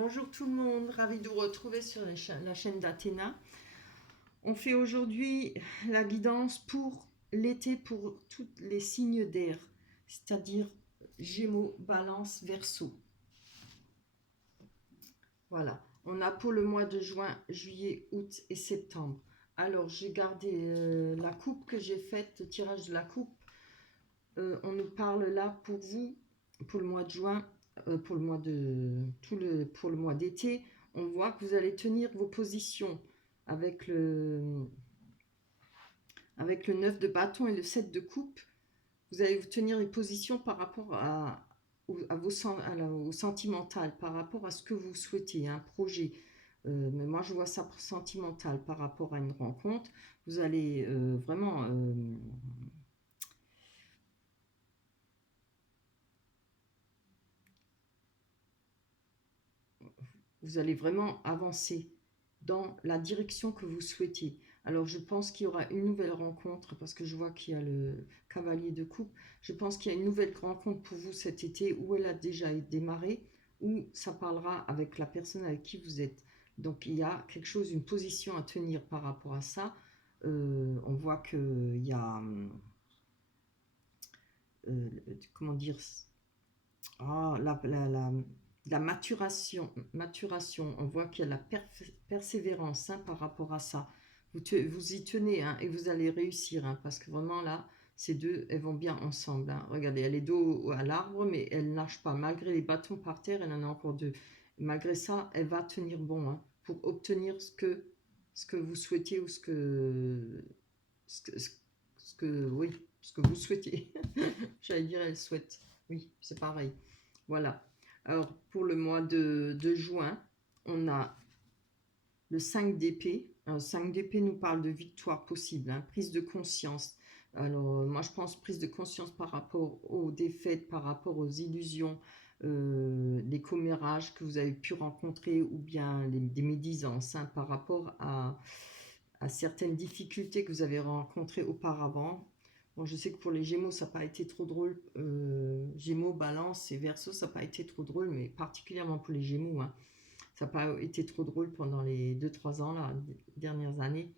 Bonjour tout le monde, ravi de vous retrouver sur la chaîne d'Athéna. On fait aujourd'hui la guidance pour l'été pour tous les signes d'air, c'est-à-dire Gémeaux, Balance, Verseau. Voilà, on a pour le mois de juin, juillet, août et septembre. Alors j'ai gardé la coupe que j'ai faite, le tirage de la coupe. On nous parle là pour vous, pour le mois de juin, pour le mois d'été. On voit que vous allez tenir vos positions avec le 9 de bâton et le 7 de coupe. Vous allez vous tenir les positions par rapport au sentimental, par rapport à ce que vous souhaitez, un projet. Mais moi, je vois ça sentimental par rapport à une rencontre. Vous allez vraiment avancer dans la direction que vous souhaitez. Alors je pense qu'il y aura une nouvelle rencontre, parce que je vois qu'il y a le cavalier de coupe. Je pense qu'il y a une nouvelle rencontre pour vous cet été, où elle a déjà démarré, où ça parlera avec la personne avec qui vous êtes. Donc il y a quelque chose, une position à tenir par rapport à ça. On voit qu'il y a... comment dire, la maturation, on voit qu'il y a la persévérance par rapport à ça. Vous y tenez et vous allez réussir, parce que vraiment là, ces deux, elles vont bien ensemble. Regardez, elle est dos à l'arbre, mais elle ne lâche pas. Malgré les bâtons par terre, elle en a encore deux. Malgré ça, elle va tenir bon pour obtenir ce que vous souhaitez, ou ce que vous souhaitez. J'allais dire, elle souhaite. Oui, c'est pareil. Voilà. Alors, pour le mois de juin, on a le 5 d'épée. Un 5 d'épée nous parle de victoire possible, prise de conscience. Alors, moi, je pense prise de conscience par rapport aux défaites, par rapport aux illusions, les commérages que vous avez pu rencontrer, ou bien des médisances, par rapport à certaines difficultés que vous avez rencontrées auparavant. Bon, je sais que pour les Gémeaux, ça n'a pas été trop drôle. Gémeaux, Balance et Verseau, ça n'a pas été trop drôle, mais particulièrement pour les Gémeaux. Ça n'a pas été trop drôle pendant les 2-3 ans, là, dernières années.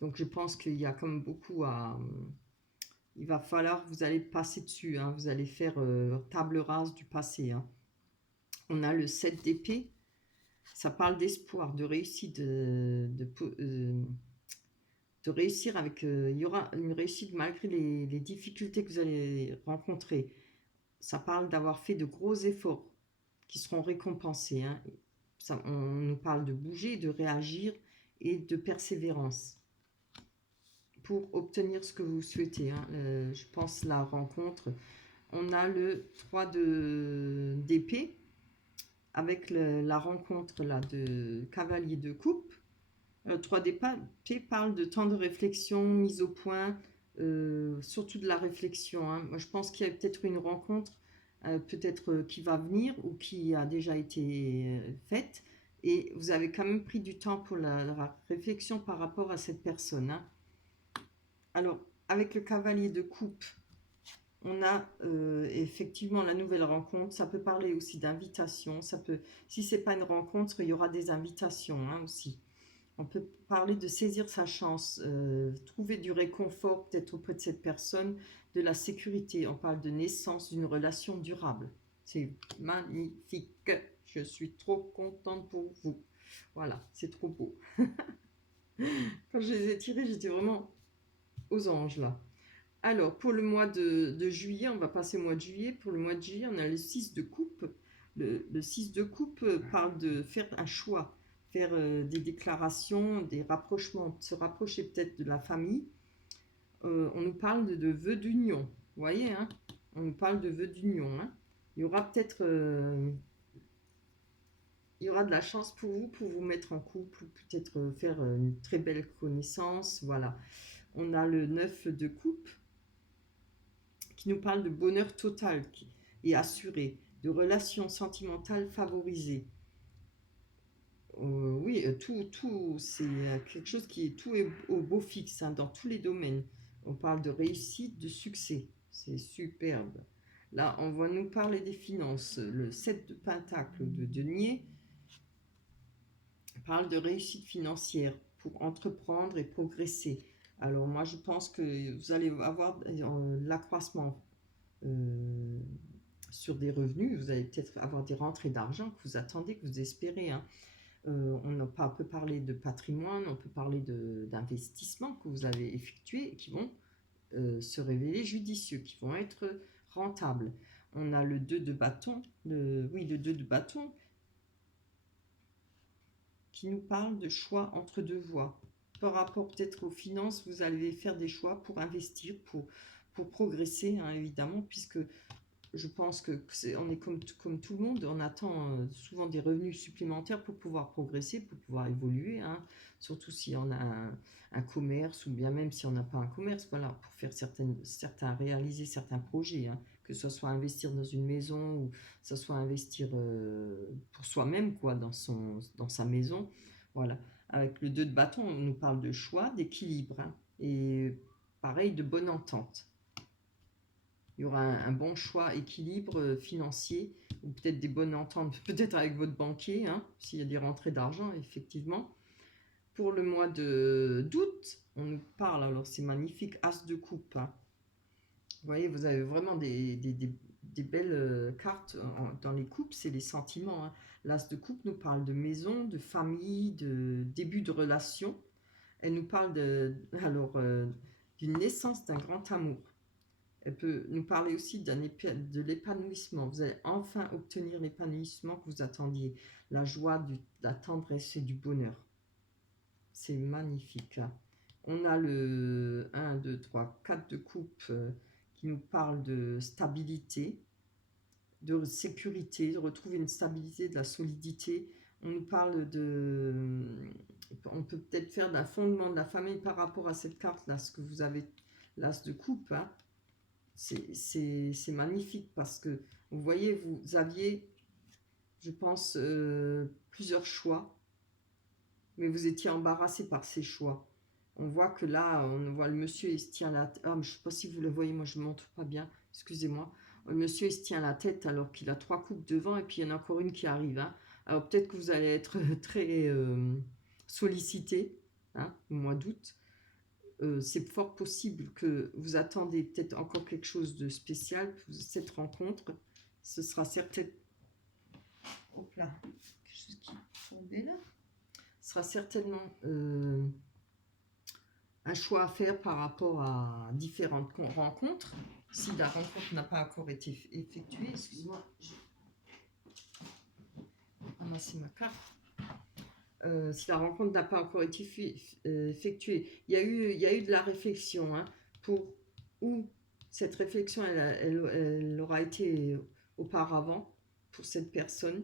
Donc je pense qu'il y a comme beaucoup à... Il va falloir, vous allez passer dessus, vous allez faire table rase du passé. On a le 7 d'épée. Ça parle d'espoir, de réussite, de réussir avec... il y aura une réussite malgré les difficultés que vous allez rencontrer. Ça parle d'avoir fait de gros efforts qui seront récompensés. On nous parle de bouger, de réagir et de persévérance pour obtenir ce que vous souhaitez. Je pense la rencontre. On a le 3 d'épée avec la rencontre là, de cavalier de coupe. 3D parle de temps de réflexion, mise au point, surtout de la réflexion. Moi, je pense qu'il y a peut-être une rencontre, peut-être qui va venir ou qui a déjà été faite. Et vous avez quand même pris du temps pour la réflexion par rapport à cette personne. Alors, avec le cavalier de coupe, on a effectivement la nouvelle rencontre. Ça peut parler aussi d'invitation. Si c'est pas une rencontre, il y aura des invitations aussi. On peut parler de saisir sa chance, trouver du réconfort peut-être auprès de cette personne, de la sécurité. On parle de naissance d'une relation durable. C'est magnifique. Je suis trop contente pour vous. Voilà, c'est trop beau. Quand je les ai tirés, j'étais vraiment aux anges là. Alors, pour le mois de juillet, on va passer au mois de juillet. Pour le mois de juillet, on a le 6 de coupe. Le 6 de coupe parle de faire un choix, faire des déclarations, des rapprochements, se rapprocher peut-être de la famille. On nous parle de vœux d'union. Vous voyez, on nous parle de vœux d'union. Il y aura peut-être... il y aura de la chance pour vous mettre en couple, ou peut-être faire une très belle connaissance. Voilà. On a le 9 de coupe qui nous parle de bonheur total et assuré, de relations sentimentales favorisées. Oui, tout, c'est quelque chose tout est au beau fixe, dans tous les domaines. On parle de réussite, de succès. C'est superbe. Là, on va nous parler des finances. Le 7 de pentacle de denier, parle de réussite financière pour entreprendre et progresser. Alors moi, je pense que vous allez avoir l'accroissement euh, sur des revenus. Vous allez peut-être avoir des rentrées d'argent que vous attendez, que vous espérez, hein. On peut parler de patrimoine, on peut parler d'investissements que vous avez effectués et qui vont se révéler judicieux, qui vont être rentables. On a le 2 de bâton, le 2 de bâton qui nous parle de choix entre deux voies. Par rapport peut-être aux finances, vous allez faire des choix pour investir, pour progresser, hein, évidemment, puisque je pense on est comme tout le monde, on attend souvent des revenus supplémentaires pour pouvoir progresser, pour pouvoir évoluer, hein, surtout si on a un commerce ou bien même si on n'a pas un commerce, voilà, pour faire réaliser certains projets, hein, que ce soit investir dans une maison ou que ce soit investir pour soi-même, quoi, dans sa maison, voilà. Avec le 2 de bâton, on nous parle de choix, d'équilibre, hein, et pareil, de bonne entente. Il y aura un bon choix, équilibre financier, ou peut-être des bonnes ententes, peut-être avec votre banquier, hein, s'il y a des rentrées d'argent, effectivement. Pour le mois d'août, on nous parle, alors c'est magnifique, As de coupe, hein. Vous voyez, vous avez vraiment des belles cartes dans les coupes, c'est les sentiments, hein. L'As de coupe nous parle de maison, de famille, de début de relation. Elle nous parle d'une naissance d'un grand amour. Elle peut nous parler aussi de l'épanouissement. Vous allez enfin obtenir l'épanouissement que vous attendiez, la joie, la tendresse et du bonheur. C'est magnifique, là. On a le 1, 2, 3, 4 de coupe qui nous parle de stabilité, de sécurité, de retrouver une stabilité, de la solidité. On nous parle on peut peut-être faire d'un fondement de la famille par rapport à cette carte-là, ce que vous avez, l'As de coupe, hein. C'est magnifique parce que vous voyez, vous aviez, je pense, plusieurs choix, mais vous étiez embarrassé par ces choix. On voit que là, on voit le monsieur, il se tient la tête. Ah, mais je ne sais pas si vous le voyez, moi je ne montre pas bien, excusez-moi. Le monsieur, il se tient la tête alors qu'il a 3 coupes devant et puis il y en a encore une qui arrive, hein. Alors peut-être que vous allez être très sollicité, hein, au mois d'août. C'est fort possible que vous attendez peut-être encore quelque chose de spécial, cette rencontre. Ce sera certainement... Hop là, quelque chose qui est tombé là. Ce sera certainement un choix à faire par rapport à différentes rencontres. Si la rencontre n'a pas encore été effectuée, excuse-moi, c'est ma carte. Si la rencontre n'a pas encore été effectuée, il y a eu de la réflexion, hein, pour où cette réflexion elle aura été auparavant pour cette personne.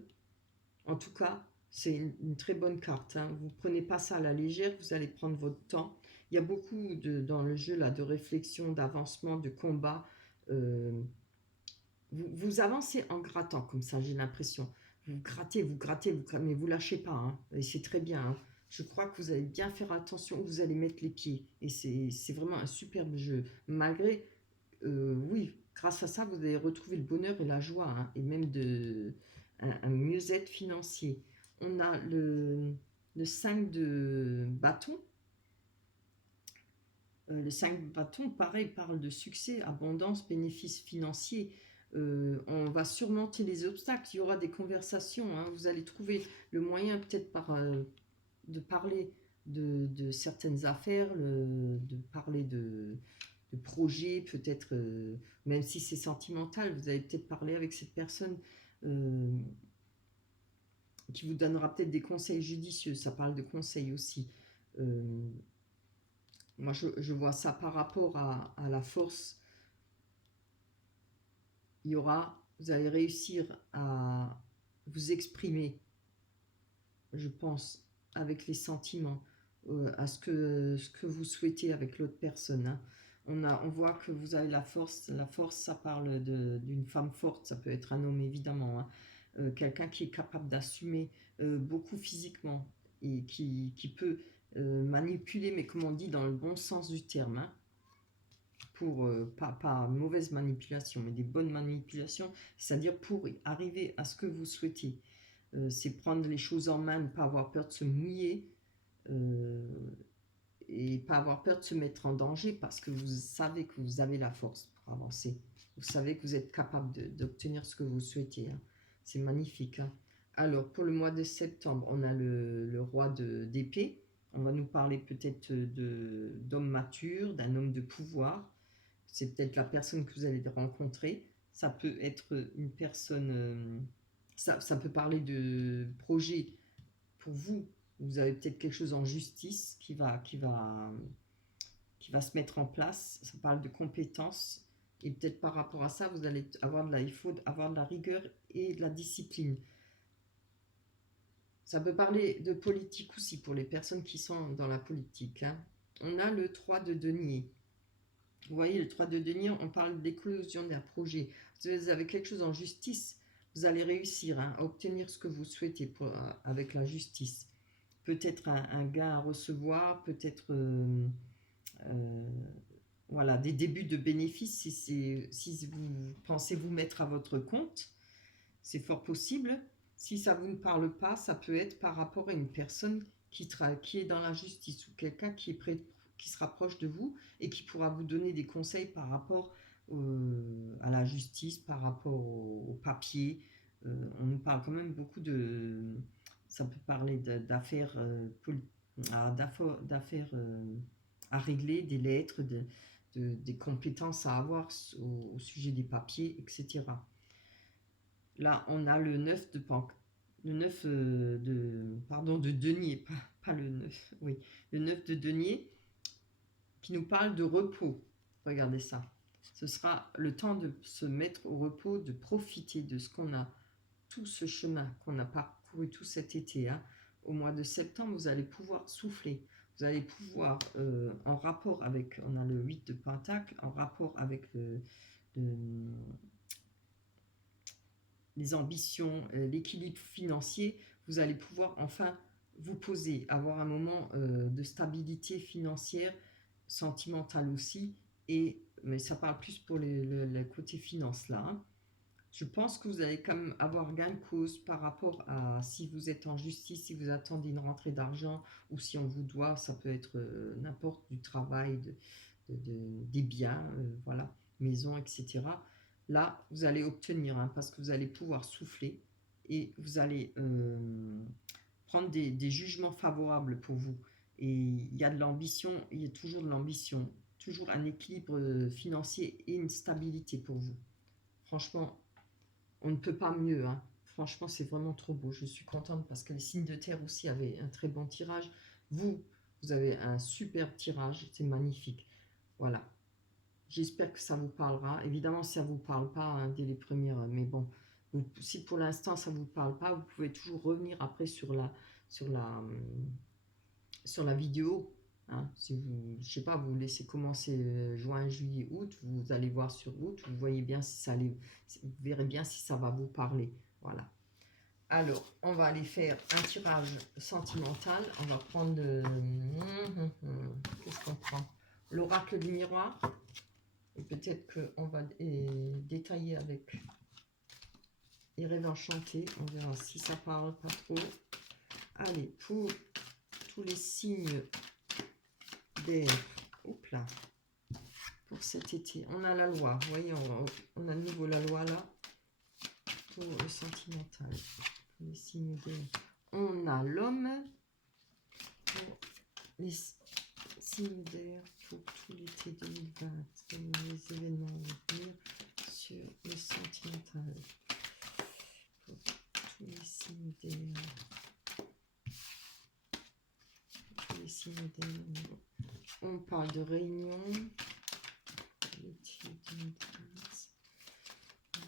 En tout cas, c'est une très bonne carte, hein. Vous ne prenez pas ça à la légère, vous allez prendre votre temps. Il y a beaucoup dans le jeu là, de réflexion, d'avancement, de combat. Vous avancez en grattant comme ça, j'ai l'impression. Vous grattez, mais vous lâchez pas, hein. Et c'est très bien, hein. Je crois que vous allez bien faire attention où vous allez mettre les pieds. Et c'est vraiment un superbe jeu. Malgré, oui, grâce à ça, vous allez retrouver le bonheur et la joie, hein, et même un mieux-être financier. On a le 5 de bâton. Le 5 de bâton, pareil, parle de succès, abondance, bénéfices financiers. On va surmonter les obstacles, il y aura des conversations, hein. Vous allez trouver le moyen peut-être de parler de certaines affaires, de parler de projets, peut-être, même si c'est sentimental, vous allez peut-être parler avec cette personne qui vous donnera peut-être des conseils judicieux, ça parle de conseils aussi. Moi, je vois ça par rapport à la force. Vous allez réussir à vous exprimer, je pense, avec les sentiments, à ce que vous souhaitez avec l'autre personne, hein. On voit que vous avez la force. La force, ça parle d'une femme forte, ça peut être un homme évidemment, hein. Quelqu'un qui est capable d'assumer beaucoup physiquement et qui peut manipuler, mais comme on dit, dans le bon sens du terme, hein, pour pas mauvaise manipulation, mais des bonnes manipulations, c'est-à-dire pour arriver à ce que vous souhaitez. c'est prendre les choses en main, ne pas avoir peur de se mouiller, et pas avoir peur de se mettre en danger parce que vous savez que vous avez la force pour avancer. Vous savez que vous êtes capable d'obtenir ce que vous souhaitez. Hein. C'est magnifique. Hein. Alors, pour le mois de septembre, on a le roi d'épée. On va nous parler peut-être d'homme mature, d'un homme de pouvoir. C'est peut-être la personne que vous allez rencontrer. Ça peut être une personne... ça peut parler de projet pour vous. Vous avez peut-être quelque chose en justice qui va se mettre en place. Ça parle de compétences. Et peut-être par rapport à ça, vous allez il faut avoir de la rigueur et de la discipline. Ça peut parler de politique aussi pour les personnes qui sont dans la politique. Hein. On a le 3 de denier. Vous voyez, le 3 de denier, on parle d'éclosion d'un projet. Vous avez quelque chose en justice, vous allez réussir à obtenir ce que vous souhaitez avec la justice. Peut-être un gain à recevoir, peut-être voilà, des débuts de bénéfices si vous pensez vous mettre à votre compte. C'est fort possible. Si ça vous ne parle pas, ça peut être par rapport à une personne qui est dans la justice ou quelqu'un qui se rapproche de vous et qui pourra vous donner des conseils par rapport à la justice, par rapport au papier. On nous parle quand même beaucoup de... Ça peut parler d'affaires à régler, des lettres, des compétences à avoir au sujet des papiers, etc. Là, on a le 9 de le 9 de denier, pas le 9, oui, le 9 de denier qui nous parle de repos. Regardez ça. Ce sera le temps de se mettre au repos, de profiter de ce qu'on a, tout ce chemin qu'on a parcouru tout cet été. Hein. Au mois de septembre, vous allez pouvoir souffler. Vous allez pouvoir, en rapport avec, on a le 8 de Pentacle, en rapport avec les ambitions, l'équilibre financier, vous allez pouvoir enfin vous poser, avoir un moment de stabilité financière, sentimentale aussi, mais ça parle plus pour le côté finance là. Hein. Je pense que vous allez quand même avoir gain de cause par rapport à si vous êtes en justice, si vous attendez une rentrée d'argent ou si on vous doit, ça peut être n'importe du travail, des biens, voilà, maison, etc. Là, vous allez obtenir, hein, parce que vous allez pouvoir souffler et vous allez prendre des jugements favorables pour vous. Et il y a de l'ambition, il y a toujours de l'ambition, toujours un équilibre financier et une stabilité pour vous. Franchement, on ne peut pas mieux. Hein. Franchement, c'est vraiment trop beau. Je suis contente parce que les signes de terre aussi avaient un très bon tirage. Vous avez un super tirage. C'est magnifique. Voilà. J'espère que ça vous parlera. Évidemment, si ça ne vous parle pas hein, dès les premières, mais bon, si pour l'instant ça ne vous parle pas, vous pouvez toujours revenir après sur la vidéo. Hein. Si vous, je sais pas, vous laissez commencer juin, juillet, août, vous allez voir sur août, vous voyez bien si ça allait, vous verrez bien si ça va vous parler. Voilà. Alors, on va aller faire un tirage sentimental. On va prendre qu'est-ce qu'on prend? L'oracle du miroir. Et peut-être qu'on va détailler avec les rêves enchantés. On verra si ça parle pas trop. Allez, pour tous les signes d'air, hop là, pour cet été, on a la loi. Vous voyez, on a de nouveau la loi là, pour le sentimental. Pour les signes d'air. On a l'homme pour les signes d'air pour tout l'été 2020, les événements à venir sur le sentimental. Pour tous les signes d'air. Tous les signes d'air. On parle de réunion. L'été 2020.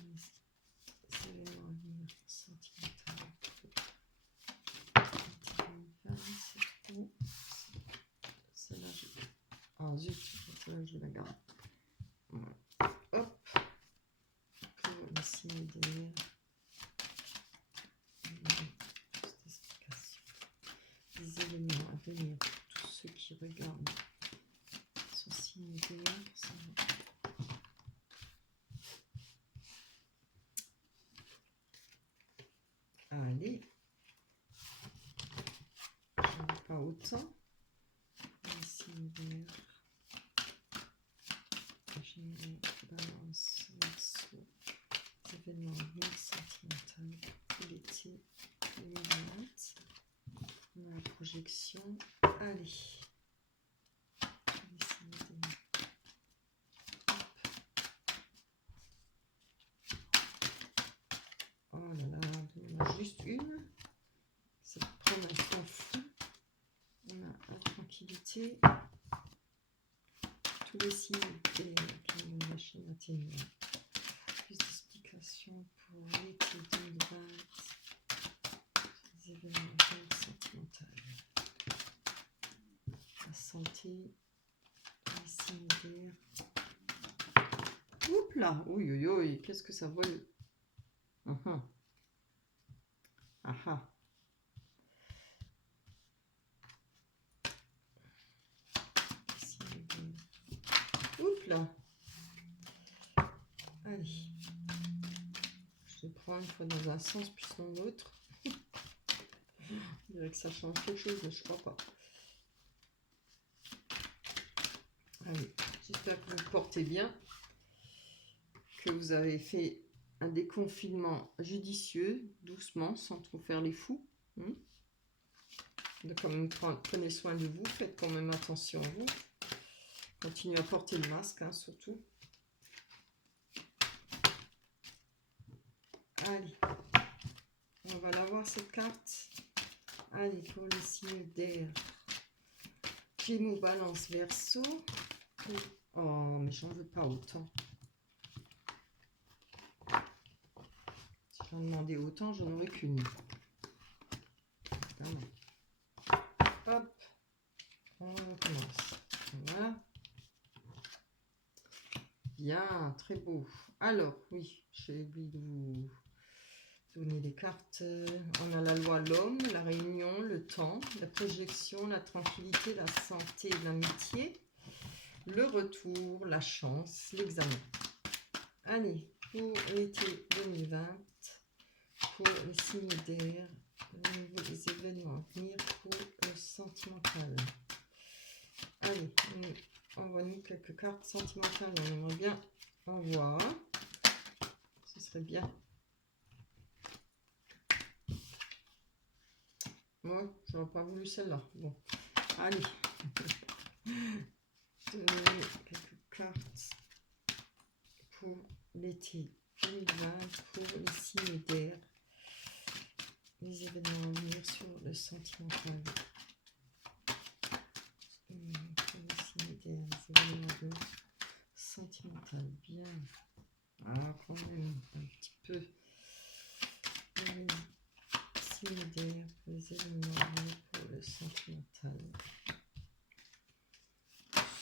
Les événements à venir sentimental. L'été 2020, c'est tout. Celle-là, ah zut, celle-là, je la garde. Voilà. Hop. Pour les signes d'air. Les événements à venir pour tous ceux qui regardent ce signe d'air. Allez. autant. Ici, Gémeaux, Balance, Verseau, événements sentimental pour l'été 2020. On a la projection. Allez. Oh là là, on a juste une. Ça prend un temps fou. On a la tranquillité. Tous les signes et la machine atteignent. Plus d'explications pour l'été 2020. Les événements sentimentaux. La santé. Les signes d'air. Oups là. Oui, oui, oui. Qu'est-ce que ça vole? Aha. Oups là. Allez. Je vais prendre une fois dans un sens puis dans l'autre. Je dirais que ça change quelque chose, mais je crois pas. Allez. J'espère que vous vous portez bien. Que vous avez fait un déconfinement judicieux, doucement, sans trop faire les fous. Donc, quand même, prenez soin de vous, faites quand même attention à vous. Continuez à porter le masque, hein, surtout. Allez, on va la voir cette carte. Allez, pour les signes d'air. Gémeaux, Balance, Verseau. Oh, mais j'en veux pas autant. Si j'en demandais autant, j'en aurais qu'une. Hop, on recommence. Voilà. Bien, très beau. Alors, oui, j'ai oublié de vous donner les cartes. On a la loi, l'homme, la réunion, le temps, la projection, la tranquillité, la santé, l'amitié, le retour, la chance, l'examen. Allez, pour l'été 2020, pour les signes d'air, les événements à venir pour le sentimental. Allez, envoie-nous quelques cartes sentimentales. On aimerait bien en voir. Ce serait bien. Moi, j'aurais pas voulu celle-là. Bon, allez. Donnez quelques cartes pour l'été 2020, pour les signes d'air. Les événements à venir sur le sentimental. Pour les signes d'air, les événements à venir sentimental. Bien. Ah, quand même, un petit peu. Les signes d'air, pour les événements à venir pour le sentimental.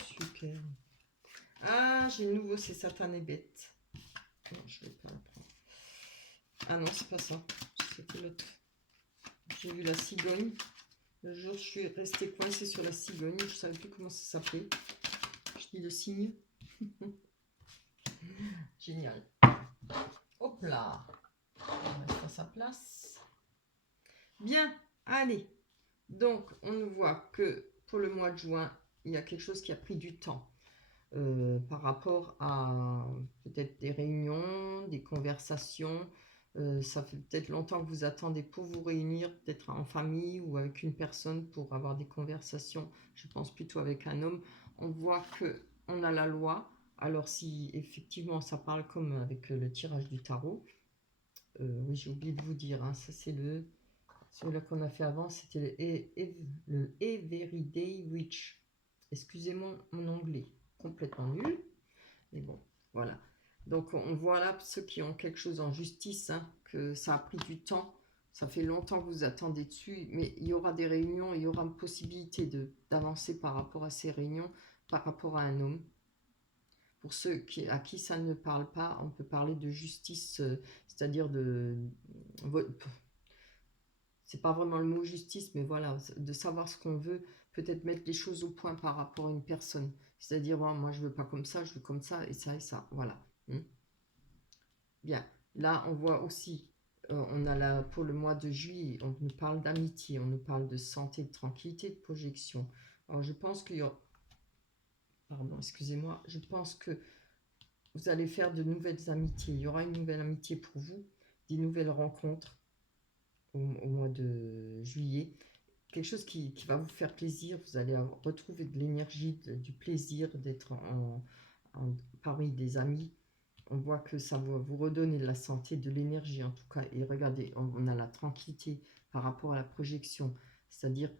Super. Ah, j'ai le nouveau, c'est Satan et Bête. Non, je ne vais pas la prendre. Ah non, c'est pas ça. C'était l'autre. J'ai vu la cigogne. Le jour, je suis restée coincée sur la cigogne. Je ne savais plus comment ça s'appelait. Je dis le signe. Génial. Hop là. On va mettre à sa place. Bien, allez. Donc, on ne voit que pour le mois de juin, il y a quelque chose qui a pris du temps. Par rapport à peut-être des réunions, des conversations. Ça fait peut-être longtemps que vous attendez pour vous réunir, peut-être en famille ou avec une personne pour avoir des conversations. Je pense plutôt avec un homme. On voit qu'on a la loi. Alors si effectivement ça parle comme avec le tirage du tarot, oui j'ai oublié de vous dire, hein, ça c'est celui-là qu'on a fait avant, c'était le Everyday Witch. Excusez-moi mon anglais, complètement nul, mais bon, voilà. Donc on voit là ceux qui ont quelque chose en justice, hein, que ça a pris du temps, ça fait longtemps que vous attendez dessus, mais il y aura des réunions, il y aura une possibilité d'avancer par rapport à ces réunions, par rapport à un homme. Pour ceux à qui ça ne parle pas, on peut parler de justice, c'est-à-dire c'est pas vraiment le mot justice, mais voilà, de savoir ce qu'on veut, peut-être mettre les choses au point par rapport à une personne. C'est-à-dire, oh, moi je veux pas comme ça, je veux comme ça, et ça, voilà. Bien. Là, on voit aussi On a là, pour le mois de juillet, on nous parle d'amitié, on nous parle de santé, de tranquillité, de projection. Alors je pense qu'il y a... Pardon, excusez-moi. Je pense que vous allez faire de nouvelles amitiés. Il y aura une nouvelle amitié pour vous, des nouvelles rencontres au mois de juillet. Quelque chose qui va vous faire plaisir. Vous allez retrouver de l'énergie, du plaisir d'être parmi des amis. On voit que ça va vous redonner de la santé, de l'énergie en tout cas. Et regardez, on a la tranquillité par rapport à la projection, c'est-à-dire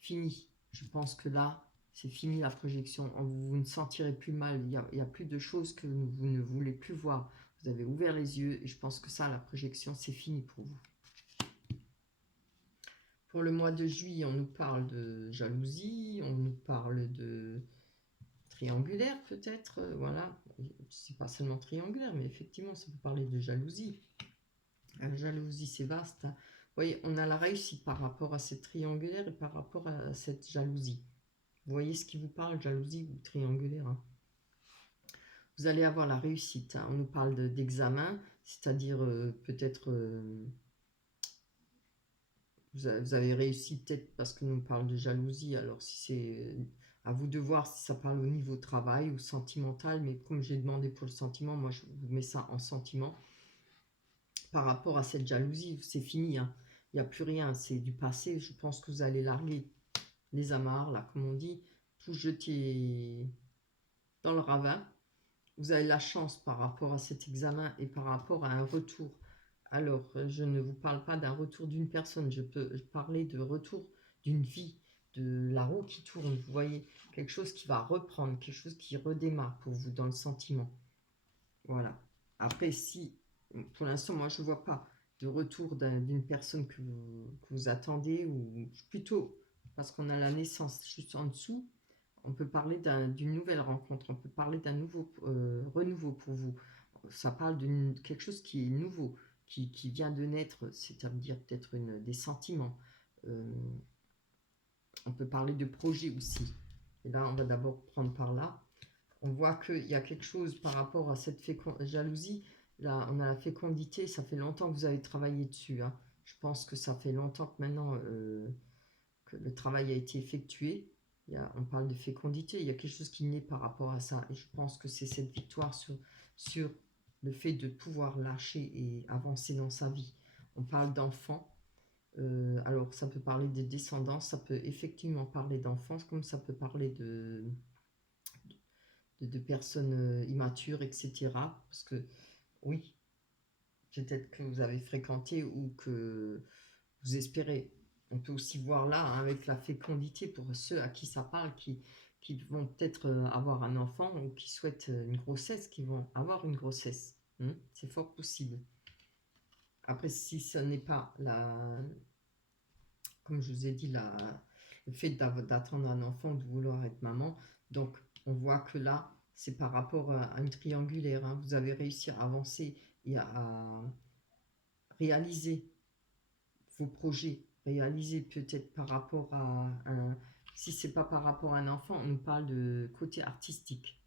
fini. Je pense que là, c'est fini la projection. Vous ne sentirez plus mal. Il y a plus de choses que vous ne voulez plus voir. Vous avez ouvert les yeux et je pense que ça, la projection, c'est fini pour vous. Pour le mois de juillet, on nous parle de jalousie, on nous parle de triangulaire peut-être, voilà. C'est pas seulement triangulaire, mais effectivement, ça peut parler de jalousie. La jalousie, c'est vaste, hein. Vous voyez, on a la réussite par rapport à cette triangulaire et par rapport à cette jalousie. Vous voyez ce qui vous parle, jalousie ou triangulaire, hein. Vous allez avoir la réussite, hein. On nous parle d'examen, c'est-à-dire peut-être... vous avez réussi peut-être parce que nous parle de jalousie, alors si c'est à vous de voir si ça parle au niveau travail ou sentimental, mais comme j'ai demandé pour le sentiment, moi je vous mets ça en sentiment. Par rapport à cette jalousie, c'est fini, hein. Il n'y a plus rien, c'est du passé. Je pense que vous allez larguer les amarres, là, comme on dit, tout jeter dans le ravin. Vous avez la chance par rapport à cet examen et par rapport à un retour. Alors, je ne vous parle pas d'un retour d'une personne, je peux parler de retour d'une vie, de la roue qui tourne, vous voyez, quelque chose qui va reprendre, quelque chose qui redémarre pour vous dans le sentiment. Voilà. Après, si, pour l'instant, moi, je ne vois pas de retour d'une personne que vous attendez, ou plutôt, parce qu'on a la naissance juste en dessous, on peut parler d'une nouvelle rencontre, on peut parler d'un nouveau renouveau pour vous. Ça parle de quelque chose qui est nouveau, qui vient de naître, c'est-à-dire peut-être des sentiments. Euh, on peut parler de projet aussi. Et là, on va d'abord prendre par là. On voit qu'il y a quelque chose par rapport à cette jalousie. Là, on a la fécondité, ça fait longtemps que vous avez travaillé dessus, hein. Je pense que ça fait longtemps que maintenant que le travail a été effectué. On parle de fécondité, il y a quelque chose qui naît par rapport à ça. Et je pense que c'est cette victoire sur le fait de pouvoir lâcher et avancer dans sa vie. On parle d'enfants. Alors, ça peut parler de descendance, ça peut effectivement parler d'enfance, comme ça peut parler de personnes immatures, etc. Parce que, oui, peut-être que vous avez fréquenté ou que vous espérez. On peut aussi voir là, hein, avec la fécondité, pour ceux à qui ça parle, qui vont peut-être avoir un enfant ou qui souhaitent une grossesse, qui vont avoir une grossesse. C'est fort possible. Après, si ce n'est pas comme je vous ai dit, le fait d'attendre un enfant, de vouloir être maman, donc on voit que là, c'est par rapport à une triangulaire, hein. Vous avez réussi à avancer et à réaliser vos projets, réaliser peut-être par rapport à un... Si c'est pas par rapport à un enfant, on nous parle de côté artistique.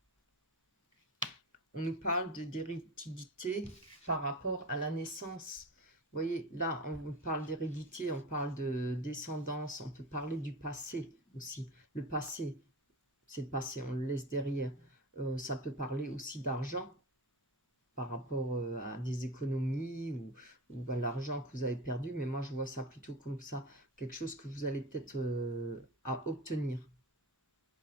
On nous parle d'hérédité par rapport à la naissance. Vous voyez, là, on parle d'hérédité, on parle de descendance, on peut parler du passé aussi. Le passé, c'est le passé, on le laisse derrière. Ça peut parler aussi d'argent par rapport à des économies ou à l'argent que vous avez perdu, mais moi je vois ça plutôt comme ça, quelque chose que vous allez peut-être à obtenir.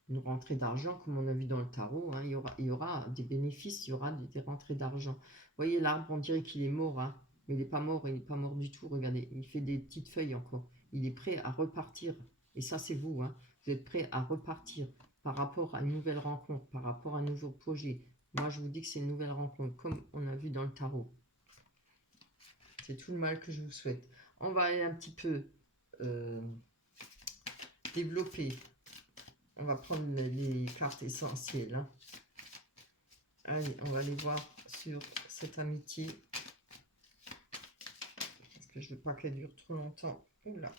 Une rentrée d'argent, comme on a vu dans le tarot, hein, il y aura des bénéfices, il y aura des rentrées d'argent. Vous voyez, l'arbre, on dirait qu'il est mort, hein, mais il n'est pas mort, il n'est pas mort du tout, regardez, il fait des petites feuilles encore. Il est prêt à repartir, et ça c'est vous, hein, vous êtes prêt à repartir par rapport à une nouvelle rencontre, par rapport à un nouveau projet. Moi, je vous dis que c'est une nouvelle rencontre, comme on a vu dans le tarot. C'est tout le mal que je vous souhaite. On va aller un petit peu développer. On va prendre les cartes essentielles, hein. Allez, on va aller voir sur cette amitié. Parce que je ne veux pas qu'elle dure trop longtemps. Oula.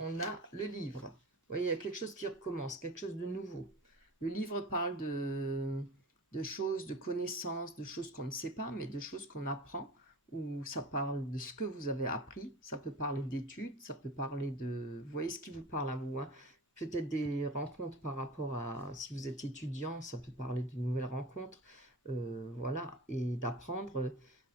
On a le livre. Vous voyez, il y a quelque chose qui recommence, quelque chose de nouveau. Le livre parle de choses, de connaissances, de choses qu'on ne sait pas, mais de choses qu'on apprend. ou ça parle de ce que vous avez appris, ça peut parler d'études, ça peut parler de... Vous voyez ce qui vous parle à vous, hein. Peut-être des rencontres par rapport à... Si vous êtes étudiant, ça peut parler de nouvelles rencontres, voilà, et d'apprendre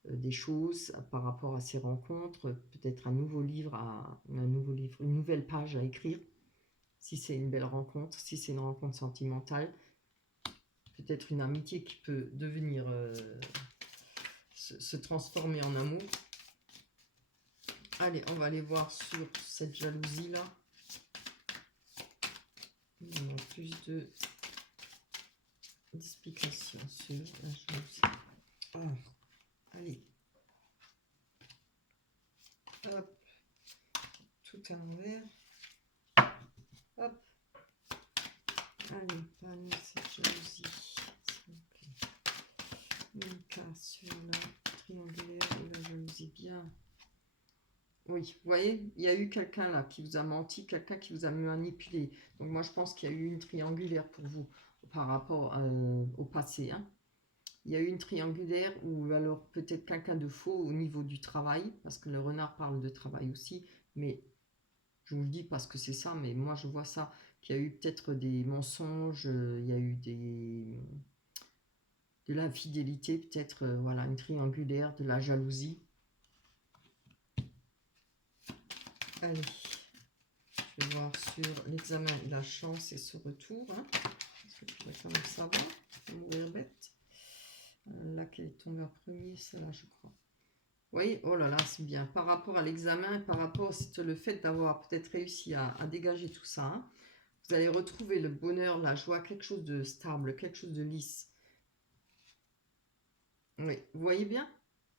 des choses par rapport à ces rencontres, peut-être un nouveau livre, une nouvelle page à écrire, si c'est une belle rencontre, si c'est une rencontre sentimentale, peut-être une amitié qui peut devenir... se transformer en amour. Allez, on va aller voir sur cette jalousie-là. On a plus d'explications sur la jalousie. Ah, allez. Hop. Tout à l'envers. Hop. Allez, panne cette jalousie. Une carte sur la triangulaire de la jalousie. Bien. Oui, vous voyez, il y a eu quelqu'un là qui vous a menti, quelqu'un qui vous a manipulé. Donc moi je pense qu'il y a eu une triangulaire pour vous par rapport au passé, hein. Il y a eu une triangulaire ou alors peut-être quelqu'un de faux au niveau du travail, parce que le renard parle de travail aussi, mais je vous le dis parce que c'est ça, mais moi je vois ça, qu'il y a eu peut-être des mensonges, il y a eu de l'infidélité, peut-être, voilà, une triangulaire, de la jalousie. Allez, je vais voir sur l'examen et la chance et ce retour. Hein. Parce que je vais quand même savoir. Je vais mourir bête. Là, qu'elle est tombée en premier, celle-là, je crois. Oui, oh là là, c'est bien. Par rapport à l'examen, par rapport à le fait d'avoir peut-être réussi à dégager tout ça, hein, vous allez retrouver le bonheur, la joie, quelque chose de stable, quelque chose de lisse. Oui, vous voyez bien?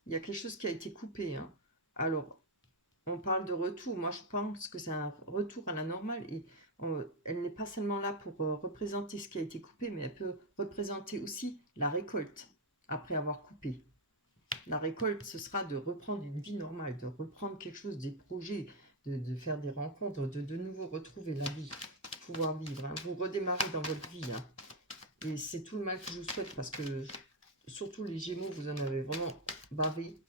Il y a quelque chose qui a été coupé. Hein. Alors, on parle de retour. Moi, je pense que c'est un retour à la normale et elle n'est pas seulement là pour représenter ce qui a été coupé, mais elle peut représenter aussi la récolte après avoir coupé. La récolte, ce sera de reprendre une vie normale, de reprendre quelque chose, des projets, de faire des rencontres, de nouveau retrouver la vie, pouvoir vivre. Hein. Vous redémarrez dans votre vie. Hein. Et c'est tout le mal que je vous souhaite parce que, surtout les Gémeaux, vous en avez vraiment bavé.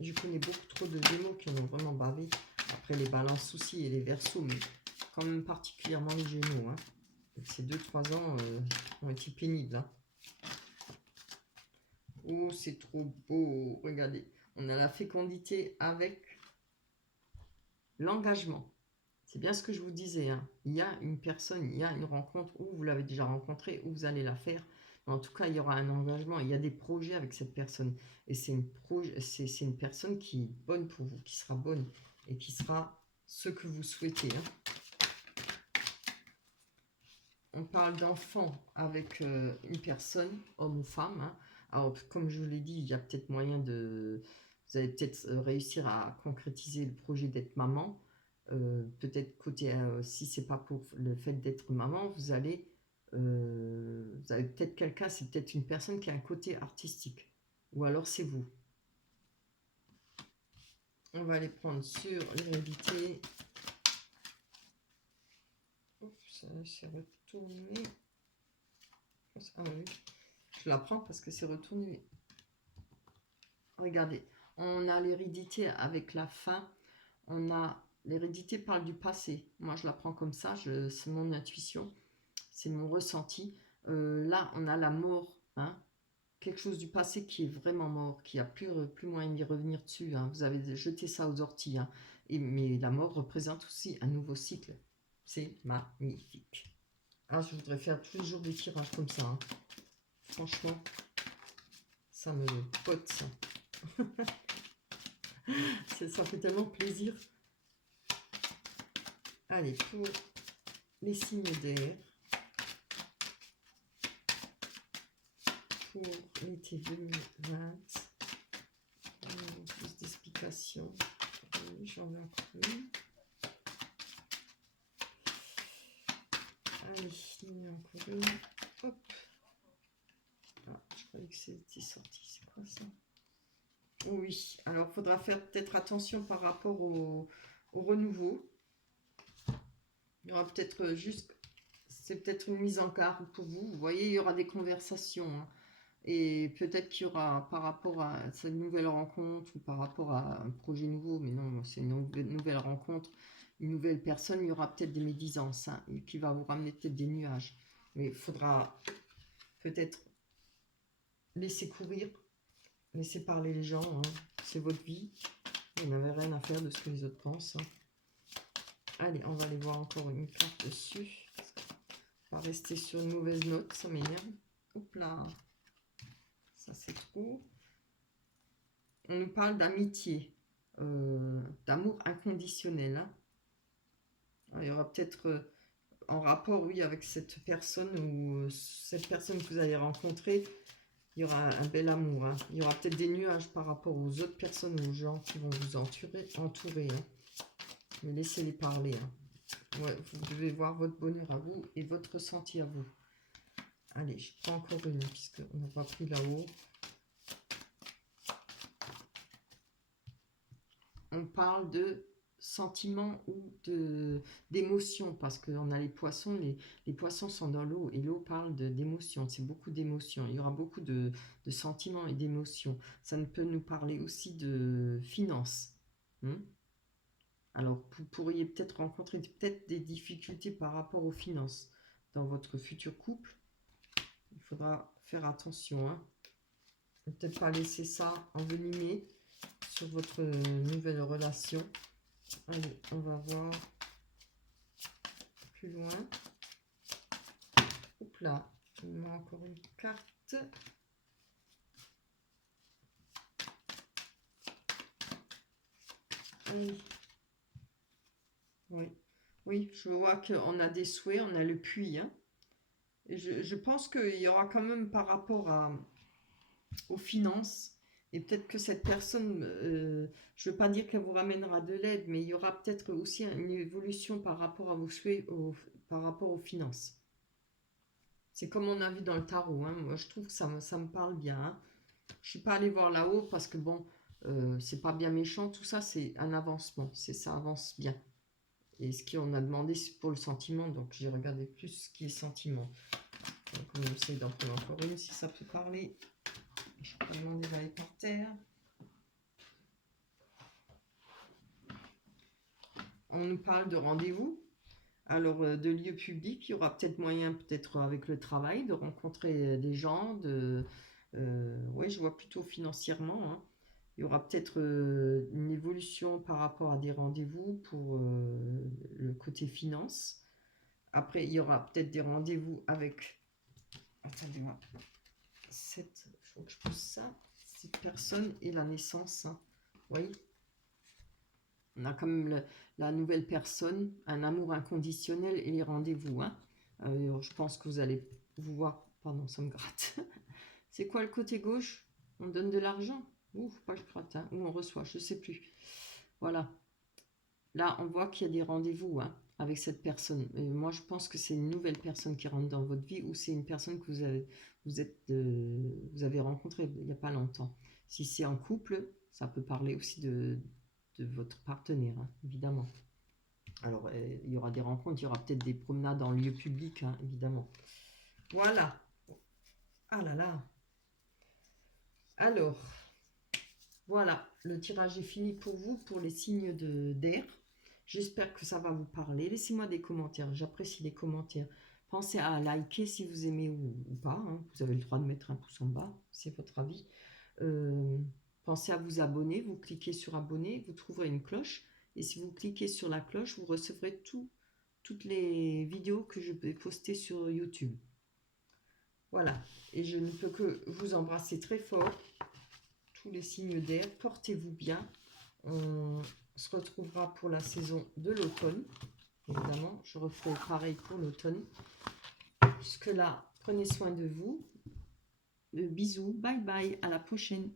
Je connais beaucoup trop de Gémeaux qui en ont vraiment bavé. Après les balances aussi et les Verseaux, mais quand même particulièrement les Gémeaux. Hein. Ces 2-3 ans ont été pénibles. Hein. Oh, c'est trop beau. Regardez, on a la fécondité avec l'engagement. C'est bien ce que je vous disais. Hein. Il y a une personne, il y a une rencontre, ou vous l'avez déjà rencontrée, ou vous allez la faire. Mais en tout cas, il y aura un engagement. Il y a des projets avec cette personne. Et c'est une personne qui est bonne pour vous, qui sera bonne et qui sera ce que vous souhaitez. Hein. On parle d'enfant avec une personne, homme ou femme. Hein. Alors, comme je vous l'ai dit, il y a peut-être moyen de... Vous allez peut-être réussir à concrétiser le projet d'être maman. Peut-être côté, si c'est pas pour le fait d'être maman, vous avez peut-être quelqu'un, c'est peut-être une personne qui a un côté artistique. Ou alors c'est vous. On va les prendre sur l'hérédité. Ça s'est retourné. Ah oui. Je la prends parce que c'est retourné. Regardez, on a l'hérédité avec la fin. On a l'hérédité parle du passé. Moi, je la prends comme ça. C'est mon intuition, c'est mon ressenti. Là, on a la mort. Hein, quelque chose du passé qui est vraiment mort, qui a plus moyen d'y revenir dessus. Hein. Vous avez jeté ça aux orties. Hein. Mais la mort représente aussi un nouveau cycle. C'est magnifique. Ah, je voudrais faire tous les jours des tirages comme ça. Hein. Franchement, ça me pote ça. Ça fait tellement plaisir. Allez, pour les signes d'air, pour l'été 2020, plus d'explications. J'en veux encore une. Allez, il y en a encore une. Hop. Ah, je croyais que c'était sorti. C'est quoi ça? Oui, alors il faudra faire peut-être attention par rapport au renouveau. Il y aura peut-être juste, c'est peut-être une mise en garde pour vous. Vous voyez, il y aura des conversations. Hein. Et peut-être qu'il y aura, par rapport à cette nouvelle rencontre ou par rapport à un projet nouveau, mais non, c'est une nouvelle rencontre, une nouvelle personne, il y aura peut-être des médisances, hein, et qui va vous ramener peut-être des nuages. Mais il faudra peut-être laisser courir, laisser parler les gens, hein. C'est votre vie. Vous n'avez rien à faire de ce que les autres pensent, hein. Allez, on va aller voir encore une carte dessus. On va rester sur une mauvaise note, ça m'énerve. Hop là, ça c'est trop. On nous parle d'amitié, d'amour inconditionnel, hein. Il y aura peut-être en rapport, oui, avec cette personne ou cette personne que vous allez rencontrer, il y aura un bel amour, hein. Il y aura peut-être des nuages par rapport aux autres personnes ou aux gens qui vont vous entourer, hein. Mais laissez-les parler, hein. Ouais, vous devez voir votre bonheur à vous et votre ressenti à vous. Allez, je prends encore une puisqu'on n'a pas pris là-haut. On parle de sentiments ou d'émotions parce qu'on a les poissons. Les poissons sont dans l'eau et l'eau parle d'émotions. C'est beaucoup d'émotions. Il y aura beaucoup de sentiments et d'émotions. Ça peut nous parler aussi de finances. Alors, vous pourriez peut-être rencontrer des difficultés par rapport aux finances dans votre futur couple. Il faudra faire attention, hein. Peut-être pas laisser ça envenimer sur votre nouvelle relation. Allez, on va voir plus loin. Hop là, il me manque encore une carte. Allez. Oui, oui, je vois qu'on a des souhaits, on a le puits, hein. Et je pense qu'il y aura quand même par rapport aux finances, et peut-être que cette personne, je ne veux pas dire qu'elle vous ramènera de l'aide, mais il y aura peut-être aussi une évolution par rapport à vos souhaits, par rapport aux finances. C'est comme on a vu dans le tarot, hein. Moi je trouve que ça me parle bien, hein. Je ne suis pas allée voir là-haut parce que bon, c'est pas bien méchant, tout ça c'est un avancement, ça avance bien. Et ce qu'on a demandé, c'est pour le sentiment, donc j'ai regardé plus ce qui est sentiment. Donc on essaie d'en prendre encore une si ça peut parler. Je vais demander d'aller par terre. On nous parle de rendez-vous. Alors, de lieux publics, il y aura peut-être moyen, peut-être avec le travail, de rencontrer des gens. Oui, je vois plutôt financièrement, hein. Il y aura peut-être une évolution par rapport à des rendez-vous pour le côté finance. Après, il y aura peut-être des rendez-vous avec... Attendez-moi. Il faut que je pousse ça. Cette personne et la naissance, hein. Oui. On a quand même la nouvelle personne, un amour inconditionnel et les rendez-vous, hein. Je pense que vous allez vous voir... Pardon, ça me gratte. C'est quoi le côté gauche? On donne de l'argent? Ou pas je gratte, hein. Ou on reçoit, je ne sais plus. Voilà. Là, on voit qu'il y a des rendez-vous, hein, avec cette personne. Et moi, je pense que c'est une nouvelle personne qui rentre dans votre vie ou c'est une personne que vous avez rencontrée il n'y a pas longtemps. Si c'est en couple, ça peut parler aussi de votre partenaire, hein, évidemment. Alors, il y aura des rencontres, il y aura peut-être des promenades en lieu public, hein, évidemment. Voilà. Ah là là. Alors, voilà, le tirage est fini pour vous, pour les signes d'air. J'espère que ça va vous parler. Laissez-moi des commentaires, j'apprécie les commentaires. Pensez à liker si vous aimez ou pas, hein. Vous avez le droit de mettre un pouce en bas, c'est votre avis. Pensez à vous abonner, vous cliquez sur abonner, vous trouverez une cloche. Et si vous cliquez sur la cloche, vous recevrez toutes les vidéos que je vais poster sur YouTube. Voilà, et je ne peux que vous embrasser très fort. Tous les signes d'air, portez-vous bien. On se retrouvera pour la saison de l'automne. Évidemment, je referai pareil pour l'automne. Jusque là, prenez soin de vous. Bisous, bye bye, à la prochaine.